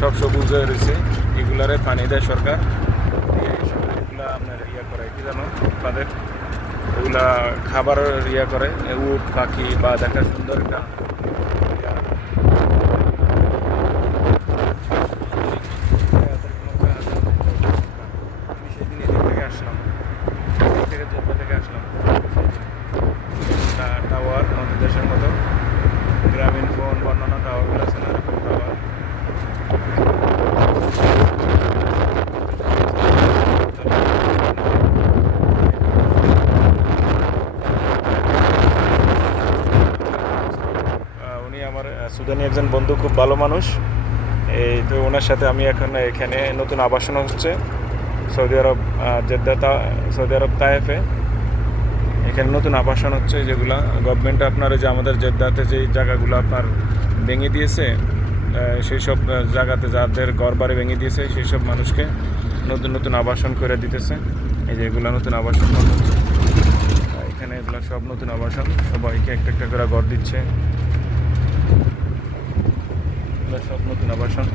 সব সবুজ হয়ে রয়েছে, এগুলারে পানি দেয় সরকার। এগুলা আপনার করে কি জানো তাদের এগুলা খাবার করে উট পাখি বা দেখা সুন্দর একটা আমি সেদিন এদিক থেকে আসলাম, জেদ্দা থেকে আসলাম। টাওয়ার আমাদের দেশের মতো গ্রামীণ ফোন বা অন্যান্য টাওয়ারগুলো আছে না, এরকম টাওয়ার। উনি আমার সুদানি একজন বন্ধু, খুব ভালো মানুষ। এই তো ওনার সাথে আমি এখন এখানে নতুন আবাসন হচ্ছে সৌদি আরব, জেদ্দা, সৌদি আরব তায়েফে। এখানে নতুন আবাসন হচ্ছে, যেগুলা গভর্নমেন্ট আপনার যে আমাদের জেদ্দাতে যেই জায়গাগুলো আপনার ভেঙে দিয়েছে, সেই সব জায়গাতে যাদের ঘর বাড়ি ভেঙে দিয়েছে সেই সব মানুষকে নতুন নতুন আবাসন করে দিতেছে। এই যে এগুলো নতুন আবাসন হচ্ছে, এখানে এগুলো সব নতুন আবাসন, সবাইকে একটা একটা করে ঘর দিচ্ছে, এগুলো সব নতুন আবাসন।